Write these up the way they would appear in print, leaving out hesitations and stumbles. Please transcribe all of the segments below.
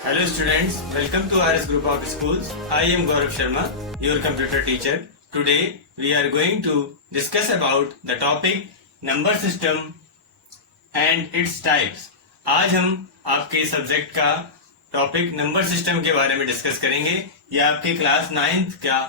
Hello students, welcome to RS Group of Schools. I am Gaurav Sharma, your computer teacher. Today we are going to discuss about the topic number system and its types. आज हम आपके subject का topic number system के बारे में discuss करेंगे। यह आपके क्लास 9th का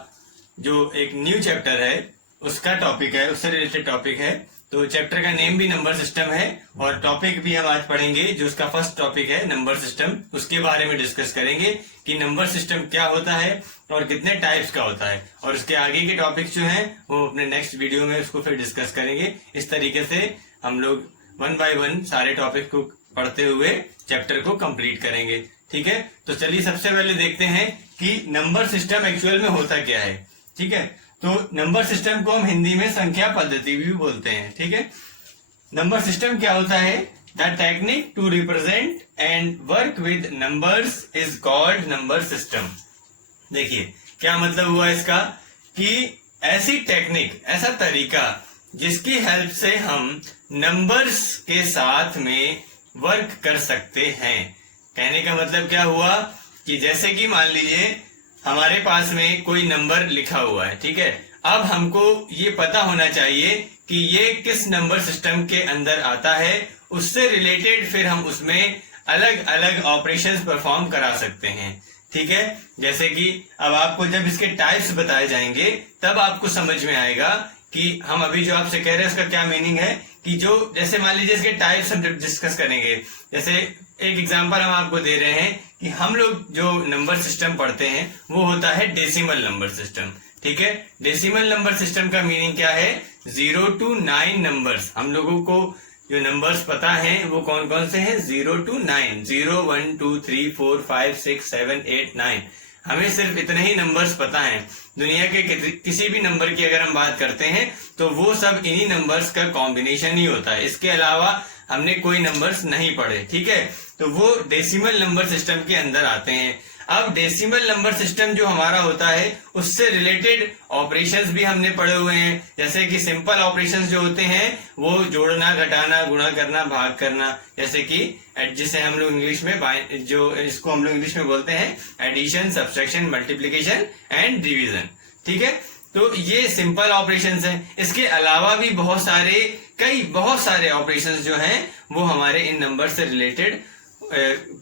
जो एक न्यू चैप्टर है उसका टॉपिक है, उससे रिलेटेड टॉपिक है। तो चैप्टर का नेम भी नंबर सिस्टम है और टॉपिक भी हम आज पढ़ेंगे जो उसका फर्स्ट टॉपिक है नंबर सिस्टम। उसके बारे में डिस्कस करेंगे कि नंबर सिस्टम क्या होता है और कितने टाइप्स का होता है, और उसके आगे के टॉपिक जो हैं वो अपने नेक्स्ट वीडियो में उसको फिर डिस्कस करेंगे। इस तरीके से हम लोग 1 by 1 सारे टॉपिक को पढ़ते हुए चैप्टर को कंप्लीट करेंगे। ठीक है, तो चलिए सबसे पहले देखते हैं कि नंबर सिस्टम एक्चुअल में होता क्या है। ठीक है, तो नंबर सिस्टम को हम हिंदी में संख्या पद्धति भी बोलते हैं। ठीक है, नंबर सिस्टम क्या होता है? The technique to represent and work with numbers is called number system. देखिए क्या मतलब हुआ इसका कि ऐसी टेक्निक, ऐसा तरीका जिसकी हेल्प से हम नंबर्स के साथ में वर्क कर सकते हैं। कहने का मतलब क्या हुआ कि जैसे कि मान लीजिए हमारे पास में कोई नंबर लिखा हुआ है। ठीक है, अब हमको ये पता होना चाहिए कि ये किस नंबर सिस्टम के अंदर आता है, उससे रिलेटेड फिर हम उसमें अलग अलग ऑपरेशंस परफॉर्म करा सकते हैं। ठीक है, जैसे कि अब आपको जब इसके टाइप्स बताए जाएंगे तब आपको समझ में आएगा कि हम अभी जो आपसे कह रहे हैं उसका क्या मीनिंग है। कि जो जैसे मान लीजिए इसके टाइप्स हम डिस्कस करेंगे। जैसे एक एग्जांपल हम आपको दे रहे हैं कि हम लोग जो नंबर सिस्टम पढ़ते हैं वो होता है डेसिमल नंबर सिस्टम। ठीक है, डेसिमल नंबर सिस्टम का मीनिंग क्या है? 0 to 9 नंबर्स। हम लोगों को जो नंबर्स पता हैं वो कौन कौन से हैं? 0 to 9, 0, 1, 2, 3, 4, 5, 6, 7, 8, 9। हमें सिर्फ इतने ही नंबर्स पता हैं। दुनिया के किसी भी नंबर की अगर हम बात करते हैं तो वो सब इन्हीं नंबर्स का कॉम्बिनेशन ही होता है। इसके अलावा हमने कोई नंबर्स नहीं पढ़े। ठीक है, तो वो डेसिमल नंबर सिस्टम के अंदर आते हैं। अब डेसिमल नंबर सिस्टम जो हमारा होता है उससे रिलेटेड ऑपरेशंस भी हमने पढ़े हुए हैं। जैसे कि सिंपल ऑपरेशंस जो होते हैं वो जोड़ना, घटाना, गुणा करना, भाग करना, जैसे कि जिसे हम लोग इंग्लिश में जो इसको हम लोग इंग्लिश में बोलते हैं addition, subtraction, multiplication and division. ठीक है, तो ये सिंपल ऑपरेशंस हैं। इसके अलावा भी बहुत सारे ऑपरेशंस जो हैं वो हमारे इन नंबर से रिलेटेड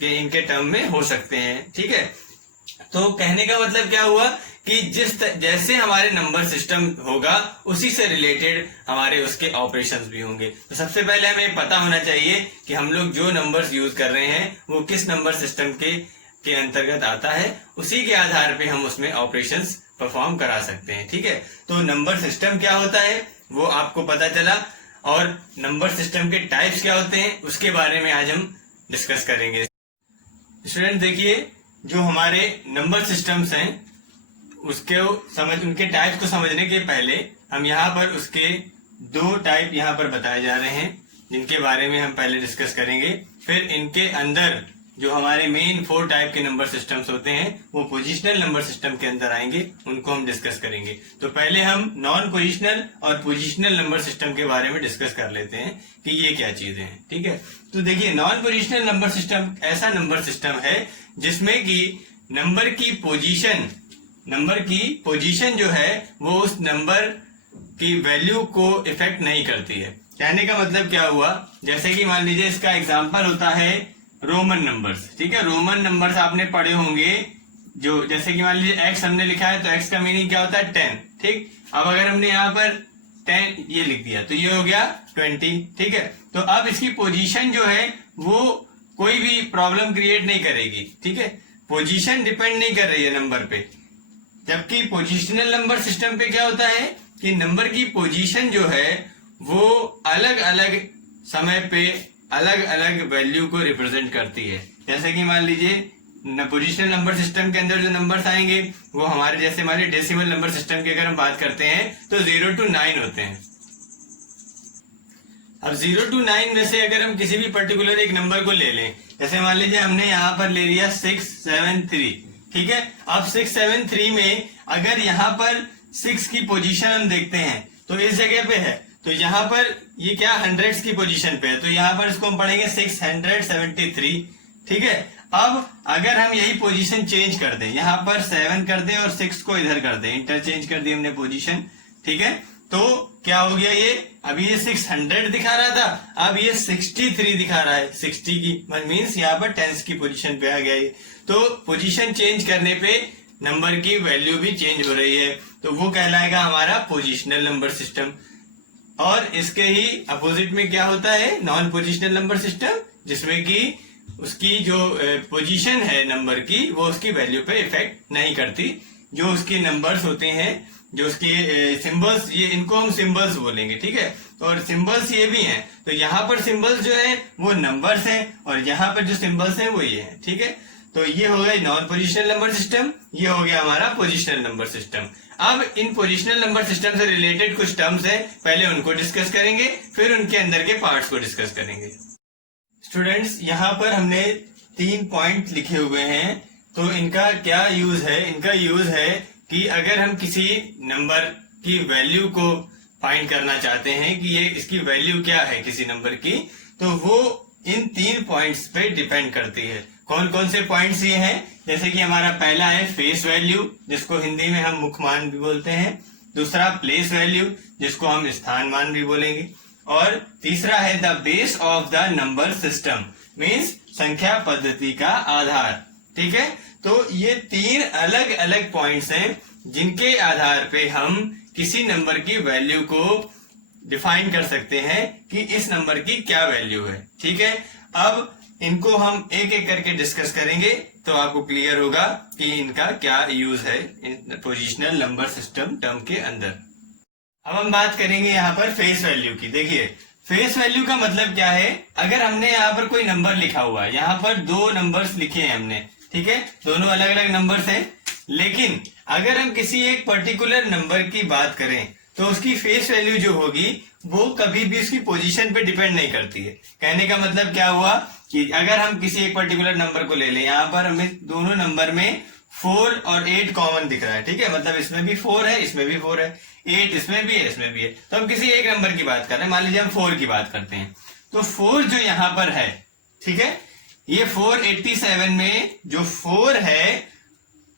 इनके टर्म में हो सकते हैं। ठीक है, तो कहने का मतलब क्या हुआ कि जैसे हमारे नंबर सिस्टम होगा उसी से रिलेटेड हमारे उसके ऑपरेशंस भी होंगे। तो सबसे पहले हमें पता होना चाहिए कि हम लोग जो नंबर्स यूज कर रहे हैं वो किस नंबर सिस्टम के अंतर्गत आता है। उसी के आधार पे हम उसमें ऑपरेशंस परफॉर्म करा सकते हैं। ठीक है, तो नंबर सिस्टम क्या होता है वो आपको पता चला, और नंबर सिस्टम के टाइप्स क्या होते हैं उसके बारे में आज हम डिस्कस करेंगे। स्टूडेंट देखिए, जो हमारे नंबर सिस्टम्स हैं उनके टाइप्स को समझने के पहले हम यहाँ पर उसके 2 टाइप यहाँ पर बताए जा रहे हैं जिनके बारे में हम पहले डिस्कस करेंगे। फिर इनके अंदर जो हमारे मेन 4 टाइप के नंबर सिस्टम्स होते हैं वो पोजिशनल नंबर सिस्टम के अंदर आएंगे, उनको हम डिस्कस करेंगे। तो पहले हम नॉन पोजिशनल और पोजिशनल नंबर सिस्टम के बारे में डिस्कस कर लेते हैं कि ये क्या चीजें हैं। ठीक है, तो देखिए नॉन पोजिशनल नंबर सिस्टम ऐसा नंबर सिस्टम है जिसमें कि नंबर की पोजीशन जो है वो उस नंबर की वैल्यू को इफेक्ट नहीं करती है। कहने का मतलब क्या हुआ, जैसे कि मान लीजिए इसका एग्जांपल होता है रोमन नंबर्स। ठीक है, रोमन नंबर्स आपने पढ़े होंगे। जो जैसे कि मान लीजिए x हमने लिखा है तो x का मीनिंग क्या होता है? 10। ठीक, अब अगर हमने यहाँ पर 10 ये लिख दिया तो ये हो गया 20। ठीक है, तो अब इसकी पोजीशन जो है वो कोई भी प्रॉब्लम क्रिएट नहीं करेगी। ठीक है, पोजीशन डिपेंड नहीं कर रही है नंबर पे। जबकि पोजिशनल नंबर सिस्टम पे क्या होता है कि नंबर की पोजीशन जो है वो अलग अलग समय पे अलग अलग वैल्यू को रिप्रेजेंट करती है। जैसे कि मान लीजिए पोजिशनल नंबर सिस्टम के अंदर जो नंबर्स आएंगे वो हमारे जैसे हमारे डेसिमल नंबर सिस्टम की अगर हम बात करते हैं तो 0 to 9 होते हैं। अब 0 to 9 में से अगर हम किसी भी पर्टिकुलर एक नंबर को ले लें, जैसे मान लीजिए हमने यहाँ पर ले लिया 673। ठीक है, अब 673 में अगर यहाँ पर 6 की पोजीशन हम देखते हैं तो इस जगह पे है, तो यहाँ पर ये क्या हंड्रेड्स की पोजीशन पे है, तो यहाँ पर इसको हम पढ़ेंगे 673। ठीक है, अब अगर हम यही पोजीशन चेंज कर दें, यहाँ पर 7 कर दें और 6 को इधर कर दें, इंटरचेंज कर दी हमने पोजीशन, ठीक है, तो क्या हो गया, ये अभी ये 600 दिखा रहा था, अब ये 63 दिखा रहा है, 60 की मीन्स यहाँ पर टेंस की पोजीशन पे आ गया ये। तो पोजीशन चेंज करने पे नंबर की वैल्यू भी चेंज हो रही है, तो वो कहलाएगा हमारा पोजिशनल नंबर सिस्टम। और इसके ही अपोजिट में क्या होता है, नॉन पोजिशनल नंबर सिस्टम, जिसमें कि उसकी जो पोजीशन है नंबर की वो उसकी वैल्यू पे इफेक्ट नहीं करती। जो उसके नंबर्स होते हैं, जो उसके सिंबल्स, ये इनको हम सिंबल्स बोलेंगे, ठीक है, और सिंबल्स ये भी हैं। तो यहाँ पर सिंबल्स जो है वो नंबर्स हैं और यहाँ पर जो सिंबल्स हैं वो ये हैं, ठीक है। तो ये हो गया नॉन पोजिशनल नंबर सिस्टम, ये हो गया हमारा पोजिशनल नंबर सिस्टम। अब इन पोजिशनल नंबर सिस्टम से रिलेटेड कुछ टर्म्स हैं, पहले उनको डिस्कस करेंगे, फिर उनके अंदर के पार्ट्स को डिस्कस करेंगे। स्टूडेंट्स, यहाँ पर हमने 3 पॉइंट लिखे हुए हैं, तो इनका क्या यूज है, इनका यूज है कि अगर हम किसी नंबर की वैल्यू को फाइंड करना चाहते हैं कि ये इसकी वैल्यू क्या है किसी नंबर की, तो वो इन 3 पॉइंट्स पे डिपेंड करती है। कौन कौन से पॉइंट्स ये हैं, जैसे कि हमारा पहला है फेस वैल्यू, जिसको हिंदी में हम मुखमान भी बोलते हैं। दूसरा प्लेस वैल्यू, जिसको हम स्थान मान भी बोलेंगे। और तीसरा है the base of the number system, means संख्या पद्धति का आधार, ठीक है। तो ये 3 अलग अलग पॉइंट्स हैं जिनके आधार पे हम किसी नंबर की वैल्यू को डिफाइन कर सकते हैं कि इस नंबर की क्या वैल्यू है, ठीक है। अब इनको हम एक एक करके डिस्कस करेंगे तो आपको क्लियर होगा कि इनका क्या यूज है इन पोजिशनल नंबर सिस्टम टर्म के अंदर। अब हम बात करेंगे यहाँ पर फेस वैल्यू की। देखिए, फेस वैल्यू का मतलब क्या है, अगर हमने यहाँ पर कोई नंबर लिखा हुआ है, यहाँ पर 2 नंबर्स लिखे हैं हमने, ठीक है, दोनों अलग अलग नंबर्स हैं, लेकिन अगर हम किसी एक पर्टिकुलर नंबर की बात करें तो उसकी फेस वैल्यू जो होगी वो कभी भी उसकी पोजीशन पे डिपेंड नहीं करती है। कहने का मतलब क्या हुआ कि अगर हम किसी एक पर्टिकुलर नंबर को ले लें, यहाँ पर हमें दोनों नंबर में 4 और 8 कॉमन दिख रहा है, ठीक है, मतलब इसमें भी 4 है, इसमें भी 4 है, 8 इसमें भी है, इसमें भी है, तो हम किसी एक नंबर की बात कर रहे हैं, मान लीजिए हम 4 की बात करते हैं, तो 4 जो यहाँ पर है, ठीक है, ये 487 में जो 4 है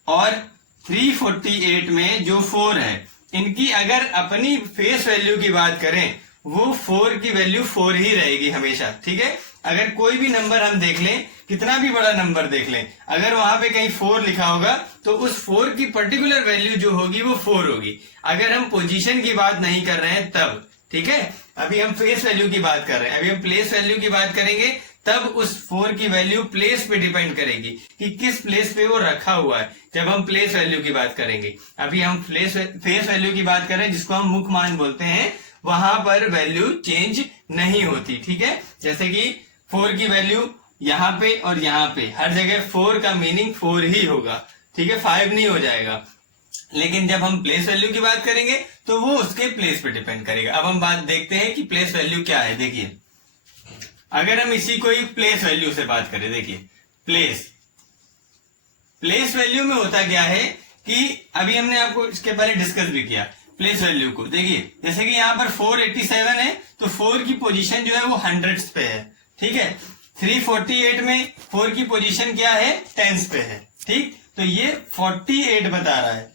और 348 में जो 4 है, इनकी अगर अपनी फेस वैल्यू की बात करें वो 4 की वैल्यू 4 ही रहेगी हमेशा, ठीक है। अगर कोई भी नंबर हम देख लें, कितना भी बड़ा नंबर देख लें, अगर वहां पे कहीं 4 लिखा होगा तो उस 4 की पर्टिकुलर वैल्यू जो होगी वो 4 होगी। अगर हम पोजीशन की बात नहीं कर रहे हैं तब, ठीक है, अभी हम फेस वैल्यू की बात कर रहे हैं, अभी हम प्लेस वैल्यू की बात करेंगे, तब उस 4 की वैल्यू प्लेस पे डिपेंड करेगी कि किस प्लेस पे वो रखा हुआ है, जब हम प्लेस वैल्यू की बात करेंगे। अभी हम फेस वैल्यू की बात करें, जिसको हम मुख्य मान बोलते हैं, वहां पर वैल्यू चेंज नहीं होती, ठीक है। जैसे कि 4 की वैल्यू यहाँ पे और यहाँ पे हर जगह 4 का मीनिंग 4 ही होगा, ठीक है, 5 नहीं हो जाएगा। लेकिन जब हम प्लेस वैल्यू की बात करेंगे तो वो उसके प्लेस पे डिपेंड करेगा। अब हम बात देखते हैं कि प्लेस वैल्यू क्या है। देखिए, अगर हम इसी को प्लेस वैल्यू से बात करें, देखिए प्लेस वैल्यू में होता क्या है कि अभी हमने आपको इसके पहले डिस्कस भी किया प्लेस वैल्यू को। देखिए, जैसे कि यहाँ पर 487 है तो 4 की पोजीशन जो है वो हंड्रेड्स पे है, ठीक है। 348 में 4 की पोजीशन क्या है, टेंस पे है, ठीक। तो ये 48 बता रहा है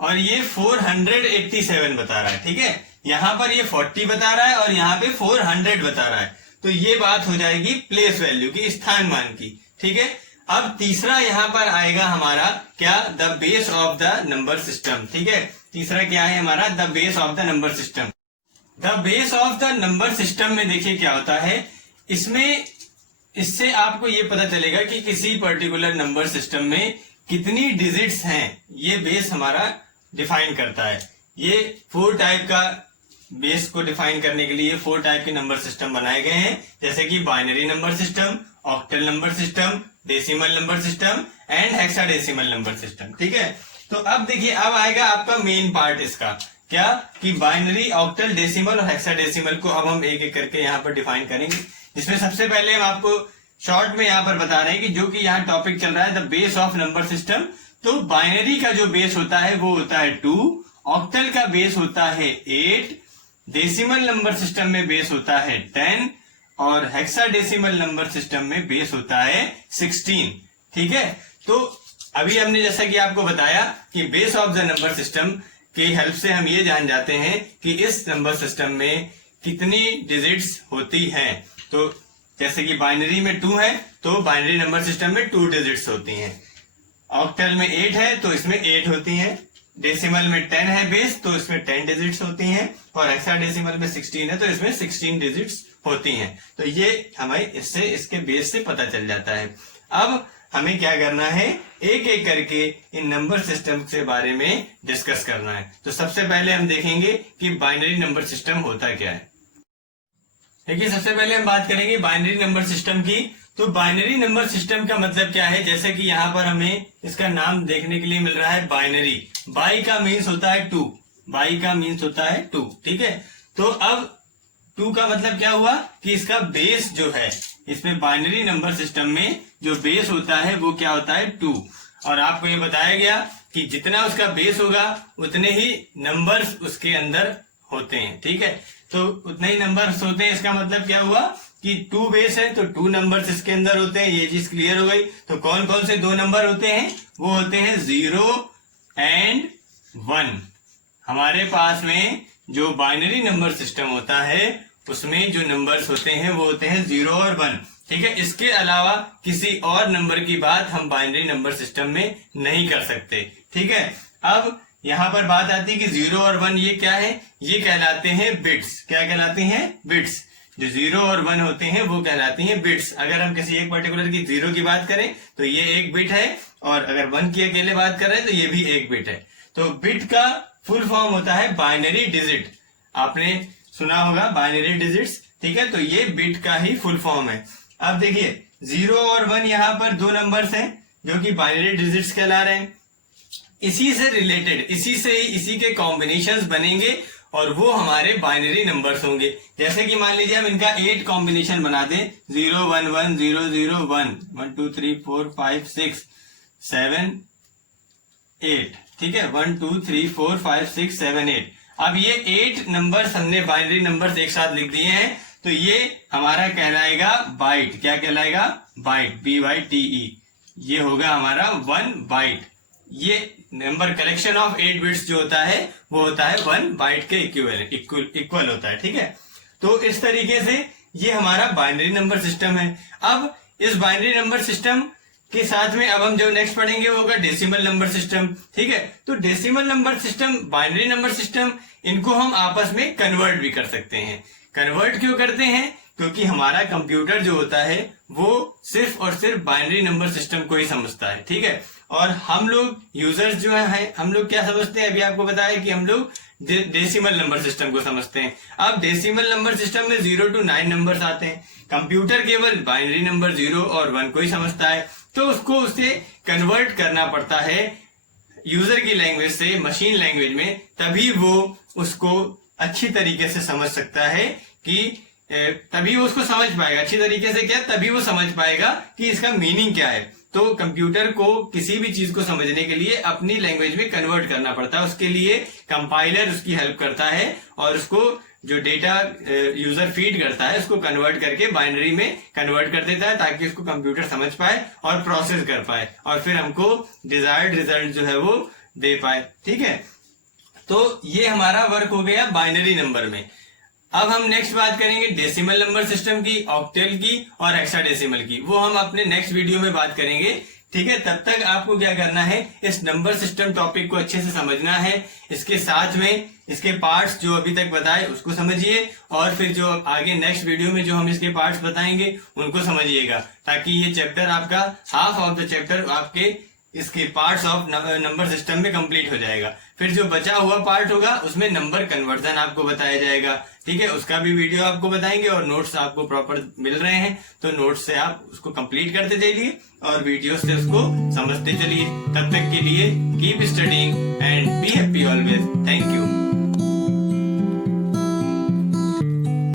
और ये 487 बता रहा है, ठीक है। यहाँ पर ये 40 बता रहा है और यहाँ पे 400 बता रहा है, तो ये बात हो जाएगी प्लेस वैल्यू की, स्थान मान की, ठीक है। अब तीसरा यहाँ पर आएगा हमारा क्या, the base of the number system, ठीक है। तीसरा क्या है हमारा, the base of the number system. The base of the number system में देखिए क्या होता है, इससे आपको ये पता चलेगा कि किसी पर्टिकुलर नंबर सिस्टम में कितनी डिजिट्स हैं, ये बेस हमारा डिफाइन करता है। ये 4 टाइप का बेस को डिफाइन करने के लिए 4 टाइप के नंबर सिस्टम बनाए गए हैं, जैसे कि binary number system, octal number system, decimal number system and hexadecimal number system, ठीक है। तो अब देखिए, अब आएगा आपका मेन पार्ट इसका, क्या कि बाइनरी, ऑक्टल, डेसिमल और हेक्साडेसिमल को अब हम एक एक करके यहाँ पर डिफाइन करेंगे। जिसमें सबसे पहले हम आपको शॉर्ट में यहाँ पर बता रहे हैं कि जो कि यहाँ टॉपिक चल रहा है the base of number system, तो बाइनरी का जो बेस होता है वो होता है 2, ऑक्टल का बेस होता है 8, डेसिमल नंबर सिस्टम में बेस होता है 10 और हेक्साडेसिमल नंबर सिस्टम में बेस होता है 16। ठीक है, तो अभी हमने जैसा कि आपको बताया कि base of the number system की हेल्प से हम ये जान जाते हैं कि इस नंबर सिस्टम में कितनी डिजिट्स होती हैं। तो जैसे कि बाइनरी में 2 है तो बाइनरी नंबर सिस्टम में 2 डिजिट्स होती हैं। ऑक्टल में 8 है तो इसमें 8 होती हैं। डेसिमल में 10 है बेस तो इसमें 10 डिजिट्स होती हैं। और हेक्साडेसिमल में 16 है तो इसमें 16 डिजिट्स होती हैं। तो ये हमें इससे इसके बेस से पता चल जाता है। अब हमें क्या करना है, एक एक करके इन नंबर सिस्टम के बारे में डिस्कस करना है। तो सबसे पहले हम देखेंगे कि बाइनरी नंबर सिस्टम होता क्या है। देखिए, सबसे पहले हम बात करेंगे बाइनरी नंबर सिस्टम की। तो बाइनरी नंबर सिस्टम का मतलब क्या है, जैसे कि यहाँ पर हमें इसका नाम देखने के लिए मिल रहा है बाइनरी। बाई का मीन्स होता है 2, बाई का मीन्स होता है 2। ठीक है, तो अब 2 का मतलब क्या हुआ कि इसका बेस जो है, इसमें बाइनरी नंबर सिस्टम में जो बेस होता है वो क्या होता है 2। और आपको ये बताया गया कि जितना उसका बेस होगा उतने ही नंबर्स उसके अंदर होते हैं। ठीक है, तो उतने ही नंबर्स होते हैं। इसका मतलब क्या हुआ कि 2 बेस है तो 2 नंबर्स इसके अंदर होते हैं। ये चीज क्लियर हो गई। तो कौन कौन से 2 नंबर होते हैं, वो होते हैं 0 एंड 1। हमारे पास में जो बाइनरी नंबर सिस्टम होता है उसमें जो नंबर्स होते हैं वो होते हैं 0 और 1। ठीक है, इसके अलावा किसी और नंबर की बात हम बाइनरी नंबर सिस्टम में नहीं कर सकते। ठीक है, अब यहां पर बात आती है कि 0 और 1 ये क्या है, ये कहलाते हैं बिट्स। क्या कहलाते हैं, बिट्स। जो 0 और 1 होते हैं वो कहलाती हैं बिट्स। अगर हम किसी एक पर्टिकुलर की 0 की बात करें तो ये एक बिट है, और अगर 1 की अकेले बात कर रहे हैं तो ये भी एक बिट है। तो बिट का फुल फॉर्म होता है बाइनरी डिजिट। आपने सुना होगा बाइनरी डिजिट्स। ठीक है, तो ये बिट का ही फुल फॉर्म है। अब देखिए, 0 और 1 यहाँ पर 2 नंबर्स हैं जो कि बाइनरी डिजिट्स कहला रहे हैं। इसी से रिलेटेड, इसी से ही इसी के कॉम्बिनेशंस बनेंगे और वो हमारे बाइनरी नंबर्स होंगे। जैसे कि मान लीजिए हम इनका 8 कॉम्बिनेशन बना दें, 0 1 1 0 0 1 1 2 3 4 5 6 7 8। ठीक है, 1 2 3 4 5 6 7 8। अब ये 8 नंबर्स हमने बाइनरी नंबर्स एक साथ लिख दिए हैं, तो ये हमारा कहलाएगा बाइट। क्या कहलाएगा, बाइट, BYTE। ये होगा हमारा 1 बाइट। ये नंबर कलेक्शन ऑफ 8 बिट्स जो होता है वो होता है 1 बाइट के इक्वल होता है। ठीक है, तो इस तरीके से ये हमारा बाइनरी नंबर सिस्टम है। अब इस बाइनरी नंबर सिस्टम के साथ में अब हम जो नेक्स्ट पढ़ेंगे वो होगा डेसिमल नंबर सिस्टम। ठीक है, तो decimal number system, binary number system, इनको हम आपस में कन्वर्ट भी कर सकते हैं। कन्वर्ट क्यों करते हैं, क्योंकि हमारा कंप्यूटर जो होता है वो सिर्फ और सिर्फ बाइनरी नंबर सिस्टम को ही समझता है। ठीक है, और हम लोग यूजर्स जो है, हम लोग क्या समझते हैं, अभी आपको बताया कि हम लोग डेसिमल नंबर सिस्टम को समझते हैं। अब डेसिमल नंबर सिस्टम में 0 to 9 नंबर्स आते हैं। कंप्यूटर केवल बाइनरी नंबर 0 और 1 को ही समझता है, तो उसको उसे कन्वर्ट करना पड़ता है यूजर की लैंग्वेज से मशीन लैंग्वेज में, तभी वो उसको अच्छी तरीके से समझ सकता है कि तभी वो उसको समझ पाएगा अच्छी तरीके से। क्या, तभी वो समझ पाएगा कि इसका मीनिंग क्या है। तो कंप्यूटर को किसी भी चीज को समझने के लिए अपनी लैंग्वेज में कन्वर्ट करना पड़ता है। उसके लिए कंपाइलर उसकी हेल्प करता है और उसको जो डेटा यूजर फीड करता है उसको कन्वर्ट करके बाइनरी में कन्वर्ट कर देता है, ताकि उसको कंप्यूटर समझ पाए और प्रोसेस कर पाए और फिर हमको डिजायर्ड रिजल्ट जो है वो दे पाए। ठीक है, तो ये हमारा वर्क हो गया बाइनरी नंबर में। अब हम नेक्स्ट बात करेंगे डेसिमल नंबर सिस्टम की, ऑक्टेल की और हेक्साडेसिमल की। वो हम अपने नेक्स्ट वीडियो में बात करेंगे। ठीक है, तब तक आपको क्या करना है, इस नंबर सिस्टम टॉपिक को अच्छे से समझना है। इसके साथ में इसके पार्ट्स जो अभी तक बताए उसको समझिए, और फिर जो आगे नेक्स्ट वीडियो में जो हम इसके पार्ट्स बताएंगे उनको समझिएगा, ताकि ये चैप्टर आपका हाफ ऑफ द चैप्टर आपके इसके पार्ट्स ऑफ नंबर सिस्टम में कंप्लीट हो जाएगा। फिर जो बचा हुआ पार्ट होगा उसमें नंबर कन्वर्जन आपको बताया जाएगा। ठीक है, उसका भी वीडियो आपको बताएंगे और नोट्स आपको प्रॉपर मिल रहे हैं, तो नोट्स से आप उसको कंप्लीट करते चलिए और वीडियो से उसको समझते चलिए। तब तक के लिए keep studying and be happy always. Thank you.